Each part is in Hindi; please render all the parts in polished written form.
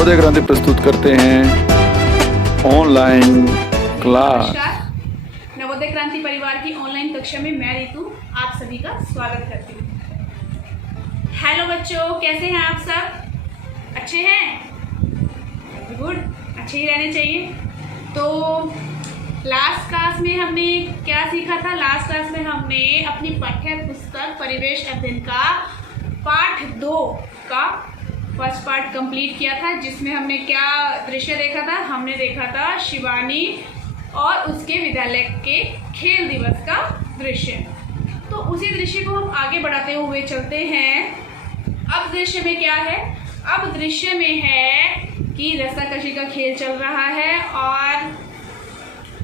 नवोदय क्रांति प्रस्तुत करते हैं ऑनलाइन क्लास। नमस्कार, नवोदय क्रांति परिवार की ऑनलाइन कक्षा में मैं रितु आप सभी का स्वागत करती हूँ। हेलो बच्चों, कैसे हैं आप सब? अच्छे हैं? गुड, अच्छे ही रहने चाहिए। तो लास्ट क्लास में हमने क्या सीखा था? लास्ट क्लास में हमने अपनी पाठ्य पुस्तक परिवेश अध्ययन का पाठ 2 का फर्स्ट पार्ट कंप्लीट किया था, जिसमें हमने क्या दृश्य देखा था? हमने देखा था शिवानी और उसके विद्यालय के खेल दिवस का दृश्य। तो उसी दृश्य को हम आगे बढ़ाते हुए चलते हैं। अब दृश्य में क्या है? अब दृश्य में है कि रस्साकशी का खेल चल रहा है और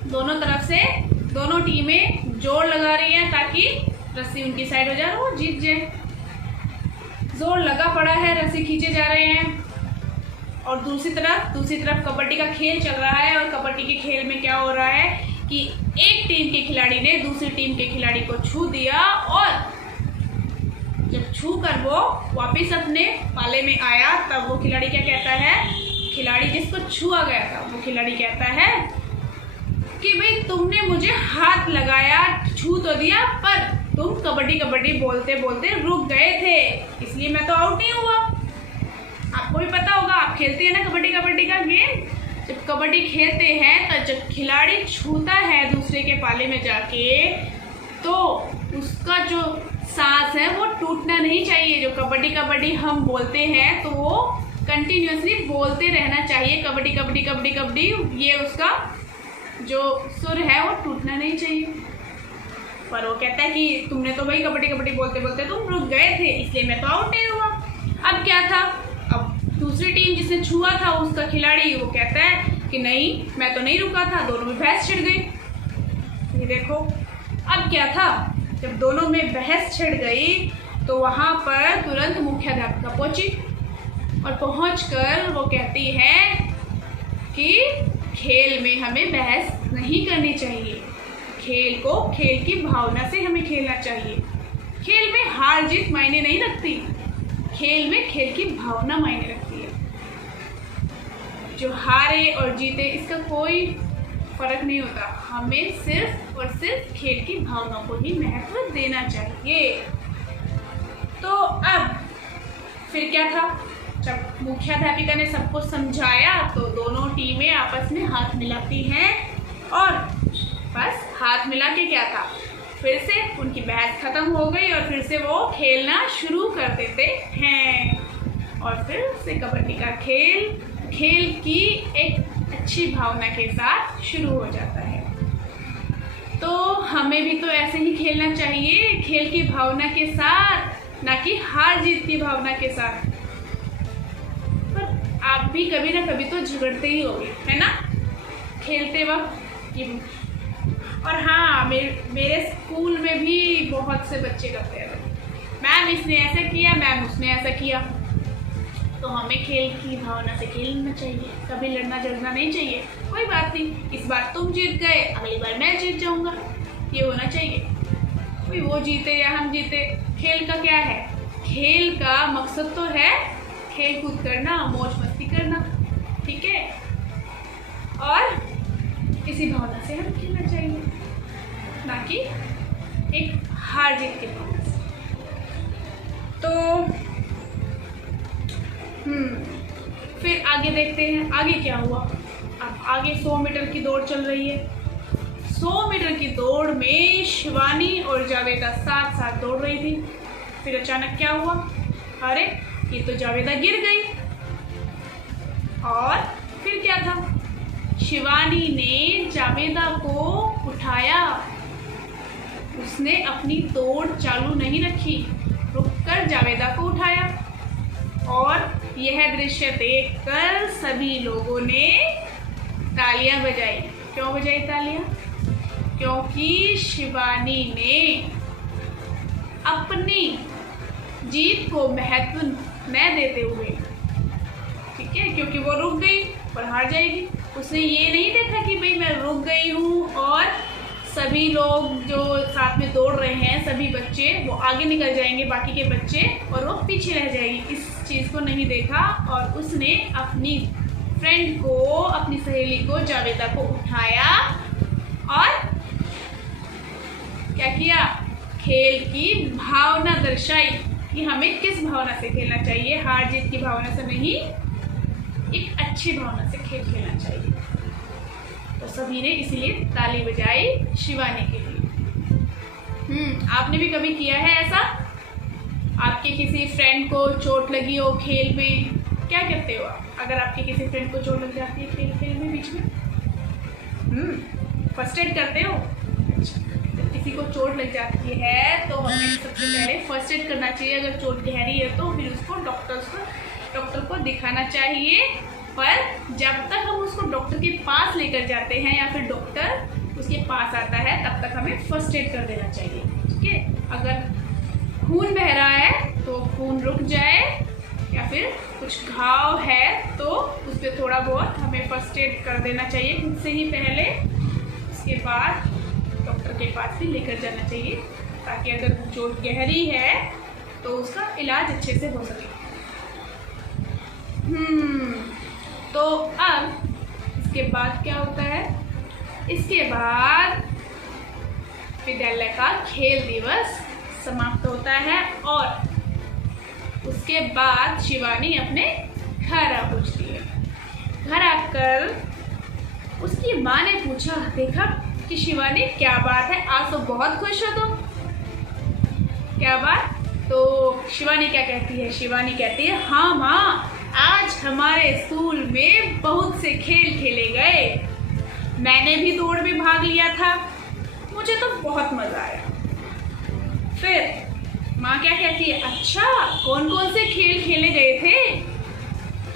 दोनों तरफ से दोनों टीमें जोर लगा रही हैं ताकि रस्सी उनकी साइड हो जाए और वो जीत जाए। जोर लगा पड़ा है, रस्सी खींचे जा रहे हैं। और दूसरी तरफ कबड्डी का खेल चल रहा है और कबड्डी के खेल में क्या हो रहा है कि एक टीम के खिलाड़ी ने दूसरी टीम के खिलाड़ी को छू दिया और जब छू कर वो वापस अपने पाले में आया तब वो खिलाड़ी क्या कहता है? खिलाड़ी जिसको छुआ गया था वो खिलाड़ी कहता है कि भाई तुमने मुझे हाथ लगाया, छू तो दिया, पर तुम कबड्डी बोलते बोलते रुक गए थे, इसलिए मैं तो आउट नहीं हुआ। आपको भी पता होगा, आप खेलते हैं ना कबड्डी का गेम। जब कबड्डी खेलते हैं तो जब खिलाड़ी छूता है दूसरे के पाले में जाके तो उसका जो सांस है वो टूटना नहीं चाहिए। जो कबड्डी हम बोलते हैं तो वो कंटिन्यूअसली बोलते रहना चाहिए, कबड्डी, ये उसका जो सुर है वो टूटना नहीं चाहिए। पर वो कहता है कि तुमने तो भाई कबड्डी बोलते बोलते तुम रुक गए थे, इसलिए मैं तो आउट नहीं हुआ। अब क्या था? अब दूसरी टीम जिसने छुआ था उसका खिलाड़ी वो कहता है कि नहीं, मैं तो नहीं रुका था, दोनों में बहस छिड़ गई। ये देखो, अब क्या था? जब दोनों में बहस छिड़ गई तो वहां पर तुरंत मुख्याध्यापिका पहुंची और पहुंचकर वो कहती है कि खेल में हमें बहस नहीं करनी चाहिए, खेल को खेल की भावना से हमें खेलना चाहिए। खेल में हार जीत मायने नहीं रखती, खेल में खेल की भावना मायने रखती है। जो हारे और जीते इसका कोई फर्क नहीं होता, हमें सिर्फ और सिर्फ खेल की भावना को ही महत्व देना चाहिए। तो अब फिर क्या था? जब मुख्याध्यापिका ने सबको समझाया तो दोनों टीमें आपस में हाथ मिलाती हैं और बस हाथ मिला के क्या था, फिर से उनकी बहस खत्म हो गई और फिर से वो खेलना शुरू कर देते हैं। और फिर से कबड्डी का खेल की एक अच्छी भावना के साथ शुरू हो जाता है। तो हमें भी तो ऐसे ही खेलना चाहिए, खेल की भावना के साथ, ना कि हार जीत की भावना के साथ। पर आप भी कभी ना कभी तो झगड़ते ही होंगे, है ना, खेलते वक्त। और हाँ, मेरे स्कूल में भी बहुत से बच्चे करते हैं, मैम इसने ऐसा किया, मैम उसने ऐसा किया। तो हमें खेल की भावना से खेलना चाहिए, कभी लड़ना झगड़ना नहीं चाहिए। कोई बात नहीं, इस बार तुम जीत गए, अगली बार मैं जीत जाऊंगा, ये होना चाहिए। कोई वो जीते या हम जीते, खेल का क्या है? खेल का मकसद तो है खेल कूद करना, मौज मस्ती करना, ठीक है। और इसी भावना से हमें खेलना चाहिए, ना कि एक हार जीत के भावना से। तो फिर आगे देखते हैं आगे क्या हुआ। अब आगे 100 मीटर की दौड़ चल रही है। 100 मीटर की दौड़ में शिवानी और जावेदा साथ साथ दौड़ रही थी। फिर अचानक क्या हुआ? अरे ये तो जावेदा गिर गई। और फिर क्या था? शिवानी ने जावेदा को उठाया, उसने अपनी दौड़ चालू नहीं रखी, रुककर जावेदा को उठाया। और यह दृश्य देखकर सभी लोगों ने तालियां बजाई। क्यों बजाई तालियां? क्योंकि शिवानी ने अपनी जीत को महत्व न देते हुए, ठीक है, क्योंकि वो रुक गई और हार जाएगी, उसने ये नहीं देखा कि भाई मैं रुक गई हूँ और सभी लोग जो साथ में दौड़ रहे हैं, सभी बच्चे वो आगे निकल जाएंगे बाकी के बच्चे, और वो पीछे रह जाएगी। इस चीज़ को नहीं देखा और उसने अपनी फ्रेंड को, अपनी सहेली को, जावेदा को उठाया और क्या किया, खेल की भावना दर्शाई कि हमें किस भावना से खेलना चाहिए, हार जीत की भावना से नहीं, एक अच्छी भावना से खेल खेलना चाहिए। तो सभी ने इसीलिए ताली बजाई शिवानी के लिए। आपने भी कभी किया है ऐसा? आपके किसी फ्रेंड को चोट लगी हो खेल में, क्या करते हो आप? अगर आपके किसी फ्रेंड को चोट लग जाती है खेल में बीच में, फर्स्ट एड करते हो? अच्छा, जब किसी को चोट लग जाती है तो हमें सबसे पहले फर्स्ट एड करना चाहिए। अगर चोट गहरी है तो फिर उसको डॉक्टर को दिखाना चाहिए। पर जब तक हम उसको डॉक्टर के पास लेकर जाते हैं या फिर डॉक्टर उसके पास आता है, तब तक हमें फर्स्ट एड कर देना चाहिए। ठीक है, अगर खून बह रहा है तो खून रुक जाए, या फिर कुछ घाव है तो उस पर थोड़ा बहुत हमें फर्स्ट एड कर देना चाहिए खुद से ही पहले। उसके बाद डॉक्टर के पास भी लेकर जाना चाहिए, ताकि अगर चोट गहरी है तो उसका इलाज अच्छे से हो सके। तो अब इसके बाद क्या होता है? इसके बाद विद्यालय का खेल दिवस समाप्त होता है और उसके बाद शिवानी अपने घर आ पहुंचती है। घर आकर उसकी माँ ने पूछा, देखा कि शिवानी क्या बात है, आज तो बहुत खुश हो तुम, क्या बात? तो शिवानी क्या कहती है? शिवानी कहती है, हाँ माँ, आज हमारे स्कूल में बहुत से खेल खेले गए, मैंने भी दौड़ में भाग लिया था, मुझे तो बहुत मजा आया। फिर माँ क्या कहती है, अच्छा कौन कौन से खेल खेले गए थे?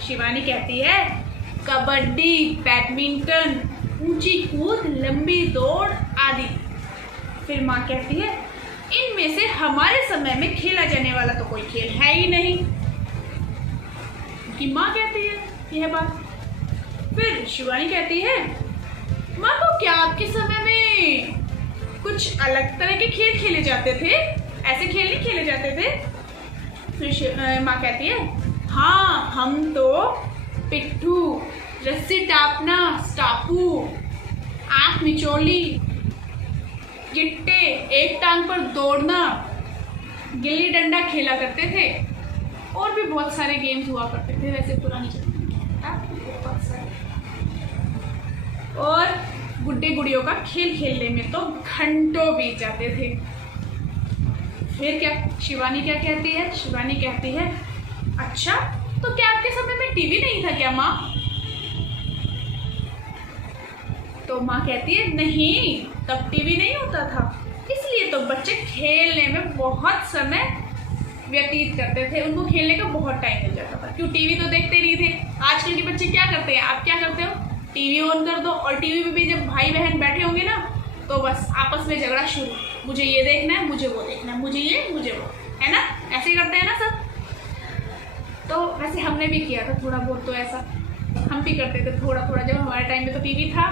शिवानी कहती है, कबड्डी, बैडमिंटन, ऊंची कूद, लंबी दौड़ आदि। फिर माँ कहती है, इनमें से हमारे समय में खेला जाने वाला तो कोई खेल है ही नहीं। कि माँ कहती है यह बात। फिर शिवानी कहती है, माँ को क्या आपके समय में कुछ अलग तरह के खेल खेले जाते थे? ऐसे खेल नहीं खेले जाते थे? फिर माँ कहती है, हाँ, हम तो पिट्ठू, रस्सी टापना, स्टापू, आँख मिचोली, गिट्टे, एक टांग पर दौड़ना, गिल्ली डंडा खेला करते थे, और भी बहुत सारे गेम्स हुआ करते थे वैसे पुरानी जमाने में, बहुत सारे। और गुड्डे गुड़ियों का खेल खेलने में तो घंटों बीत जाते थे। फिर क्या शिवानी क्या कहती है? शिवानी कहती है, अच्छा तो क्या आपके समय में टीवी नहीं था क्या माँ? तो माँ कहती है, नहीं, तब टीवी नहीं होता था, इसलिए तो बच्चे खेलने में बहुत समय व्यतीत करते थे, उनको खेलने का बहुत टाइम मिल जाता था। क्यों? टीवी तो देखते नहीं थे। आजकल के बच्चे क्या करते हैं? आप क्या करते हो? टीवी ऑन कर दो, और टीवी में भी जब भाई बहन बैठे होंगे ना, तो बस आपस में झगड़ा शुरू, मुझे ये देखना है, मुझे वो देखना है, मुझे ये, मुझे वो, है ना? ऐसे ही करते हैं ना सब। तो वैसे हमने भी किया था थोड़ा बहुत, तो ऐसा हम भी करते थे थोड़ा थोड़ा। जब हमारे टाइम में तो टीवी था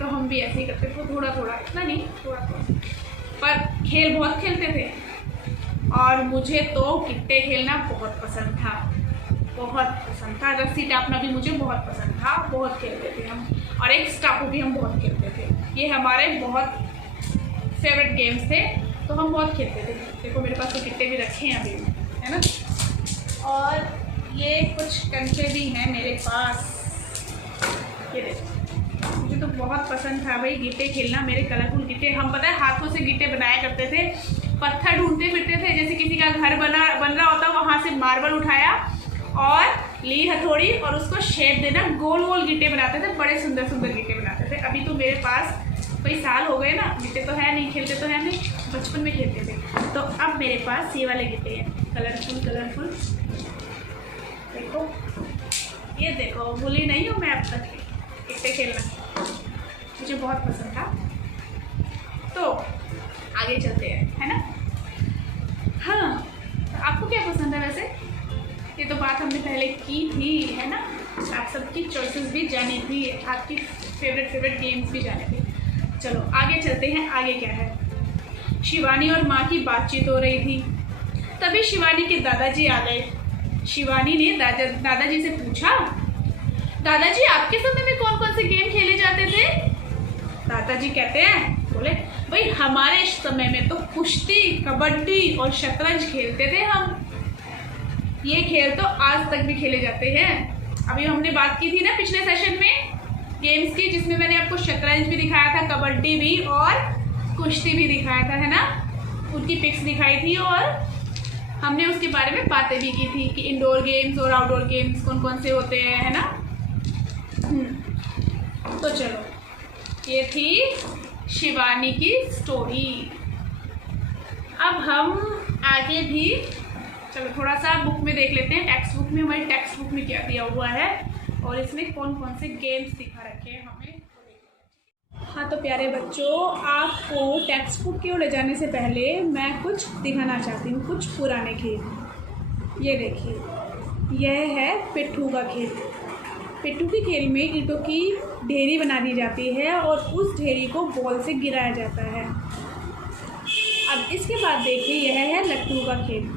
तो हम भी ऐसे ही करते थे, थोड़ा थोड़ा, इतना नहीं, थोड़ा थोड़ा। पर खेल बहुत खेलते थे, और मुझे तो गिट्टे खेलना बहुत पसंद था, बहुत पसंद था। रस्सी टापना भी मुझे बहुत पसंद था, बहुत खेलते थे हम, और एक स्टापू भी हम बहुत खेलते थे। ये हमारे बहुत फेवरेट गेम्स थे, तो हम बहुत खेलते थे। देखो मेरे पास तो गिट्टे भी रखे हैं अभी, है ना? और ये कुछ कंचे भी हैं मेरे पास, ये देखो, मुझे तो बहुत पसंद था भाई गिट्टे खेलना। मेरे कलरफुल गिट्टे, हम पता है हाथों से गिट्टे बनाया करते थे, पत्थर ढूंढते फिरते थे, जैसे किसी का घर बन रहा होता, वहाँ से मार्बल उठाया और ली हथौड़ी और उसको शेप देना, गोल गोल गिट्टे बनाते थे, बड़े सुंदर सुंदर गिट्टे बनाते थे। अभी तो मेरे पास कई साल हो गए ना, गिट्टे तो है नहीं, खेलते तो है नहीं, बचपन में खेलते थे। तो अब मेरे पास ये वाले गिट्टे हैं, कलरफुल कलरफुल। देखो, ये देखो, भूली नहीं हूँ मैं अब तक गिट्टे खेलना, मुझे बहुत पसंद था। तो आगे चलते हैं, है ना? हाँ, तो आपको क्या पसंद है वैसे? ये तो बात हमने पहले की थी, है ना? आप सबकी चॉइसेस भी जानी थी, आपकी फेवरेट गेम्स भी जाने थे। चलो आगे चलते हैं। आगे क्या है, शिवानी और माँ की बातचीत हो रही थी। तभी शिवानी के दादाजी आ गए। शिवानी ने दादाजी से पूछा, दादाजी आपके समय में कौन कौन से गेम खेले जाते थे? दादाजी कहते हैं, बोले भाई हमारे समय में तो कुश्ती, कबड्डी और शतरंज खेलते थे हम। ये खेल तो आज तक भी खेले जाते हैं। अभी हमने बात की थी ना पिछले सेशन में गेम्स की, जिसमें मैंने आपको शतरंज भी दिखाया था, कबड्डी भी और कुश्ती भी दिखाया था, है ना। उनकी पिक्स दिखाई थी और हमने उसके बारे में बातें भी की थी कि इंडोर गेम्स और आउटडोर गेम्स कौन कौन से होते हैं, है ना। तो चलो, ये थी शिवानी की स्टोरी। अब हम आगे भी चलो थोड़ा सा बुक में देख लेते हैं। टेक्स्ट बुक में, हमारी टेक्स्ट बुक में क्या दिया हुआ है और इसमें कौन कौन से गेम्स दिखा रखे हैं हमें। हाँ तो प्यारे बच्चों, आपको टेक्स्ट बुक की ओर ले जाने से पहले मैं कुछ दिखाना चाहती हूँ, कुछ पुराने खेल। ये देखिए, यह है पिट्ठू का खेल। पिट्ठू के खेल में ईंटों की ढेरी बना दी जाती है और उस ढेरी को बॉल से गिराया जाता है। अब इसके बाद देखिए, यह है लट्टू का खेल।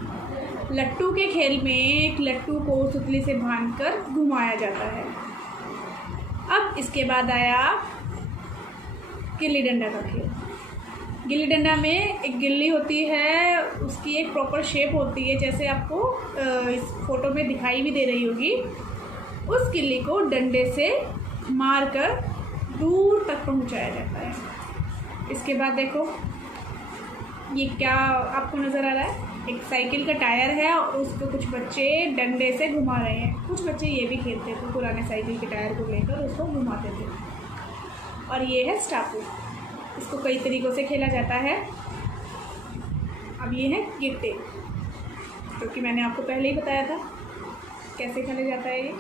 लट्टू के खेल में एक लट्टू को सुतली से बांधकर घुमाया जाता है। अब इसके बाद आया गिल्ली डंडा का खेल। गिल्ली डंडा में एक गिल्ली होती है, उसकी एक प्रॉपर शेप होती है, जैसे आपको इस फोटो में दिखाई भी दे रही होगी। उस गिल्ली को डंडे से मारकर दूर तक पहुंचाया जाता है। इसके बाद देखो, ये क्या आपको नज़र आ रहा है? एक साइकिल का टायर है और उस पर कुछ बच्चे डंडे से घुमा रहे हैं। कुछ बच्चे ये भी खेलते थे, पुराने साइकिल के टायर को लेकर उसको घुमाते थे। और ये है स्टापू, इसको कई तरीक़ों से खेला जाता है। अब ये है गिट्टे, क्योंकि मैंने आपको पहले ही बताया था कैसे खेला जाता है ये।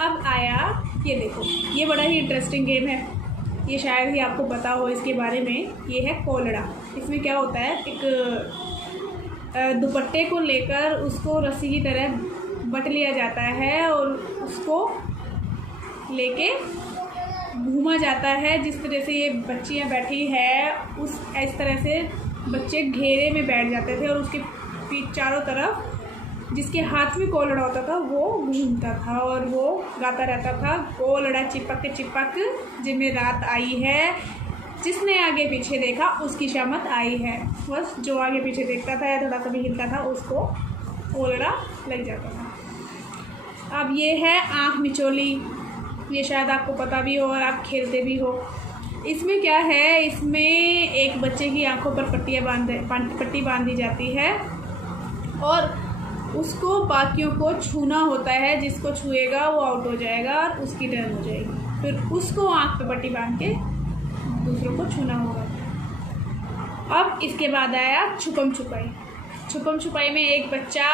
अब आया, ये देखो, ये बड़ा ही इंटरेस्टिंग गेम है, ये शायद ही आपको पता हो इसके बारे में। ये है कोलड़ा। इसमें क्या होता है, एक दुपट्टे को लेकर उसको रस्सी की तरह बट लिया जाता है और उसको लेके घूमा जाता है। जिस तरह से ये बच्चियाँ बैठी है, इस तरह से बच्चे घेरे में बैठ जाते थे और उसके पीछे चारों तरफ जिसके हाथ में कोलड़ा होता था वो घूमता था और वो गाता रहता था, कोलड़ा चिपक चिपक जिसमें रात आई है, जिसने आगे पीछे देखा उसकी शामत आई है। बस जो आगे पीछे देखता था या थोड़ा सा भी हिलता था उसको कोलड़ा लग जाता था। अब ये है आँख मिचोली, ये शायद आपको पता भी हो और आप खेलते भी हो। इसमें क्या है, इसमें एक बच्चे की आंखों पर पट्टी बांध दी जाती है और उसको बाकियों को छूना होता है। जिसको छुएगा वो आउट हो जाएगा और उसकी टर्न हो जाएगी। फिर उसको आँख पे पट्टी बांध के दूसरों को छूना होगा। अब इसके बाद आया छुपम छुपाई। छुपम छुपाई में एक बच्चा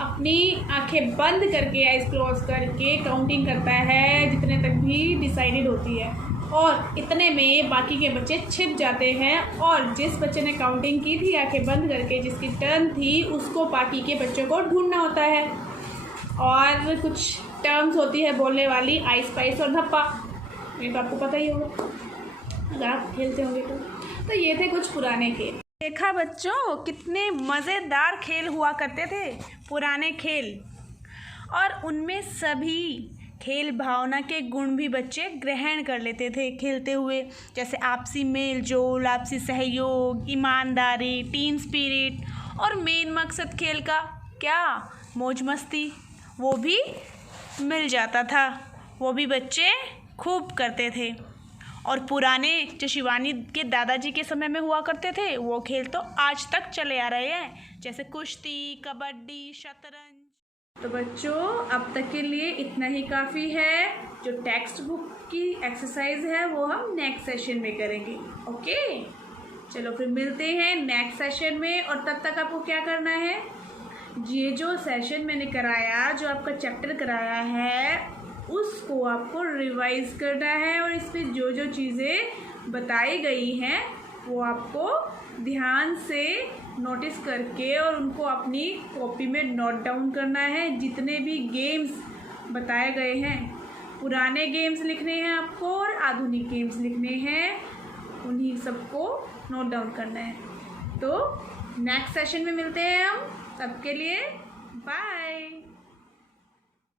अपनी आंखें बंद करके, आइज क्लोज करके काउंटिंग करता है जितने तक भी डिसाइडेड होती है, और इतने में बाकी के बच्चे छिप जाते हैं और जिस बच्चे ने काउंटिंग की थी आंखें बंद करके, जिसकी टर्न थी, उसको बाकी के बच्चों को ढूंढना होता है। और कुछ टर्म्स होती है बोलने वाली, आइस पाइस और धप्पा, ये तो आपको पता ही होगा अगर आप खेलते होंगे तो ये थे कुछ पुराने खेल। देखा बच्चों, कितने मज़ेदार खेल हुआ करते थे पुराने खेल, और उनमें सभी खेल भावना के गुण भी बच्चे ग्रहण कर लेते थे खेलते हुए, जैसे आपसी मेल जोल, आपसी सहयोग, ईमानदारी, टीम स्पिरिट, और मेन मकसद खेल का क्या, मौज मस्ती, वो भी मिल जाता था, वो भी बच्चे खूब करते थे। और पुराने जो शिवानी के दादाजी के समय में हुआ करते थे वो खेल तो आज तक चले आ रहे हैं, जैसे कुश्ती, कबड्डी, शतरंज। तो बच्चों, अब तक के लिए इतना ही काफ़ी है। जो टेक्स्ट बुक की एक्सरसाइज है वो हम नेक्स्ट सेशन में करेंगे। ओके, चलो फिर मिलते हैं नेक्स्ट सेशन में। और तब तक आपको क्या करना है, ये जो सेशन मैंने कराया, जो आपका चैप्टर कराया है, उसको आपको रिवाइज करना है और इसमें जो जो चीज़ें बताई गई हैं वो आपको ध्यान से नोटिस करके और उनको अपनी कॉपी में नोट डाउन करना है। जितने भी गेम्स बताए गए हैं पुराने गेम्स लिखने हैं आपको और आधुनिक गेम्स लिखने हैं, उन्हीं सबको नोट डाउन करना है। तो नेक्स्ट सेशन में मिलते हैं हम, तब के लिए बाय।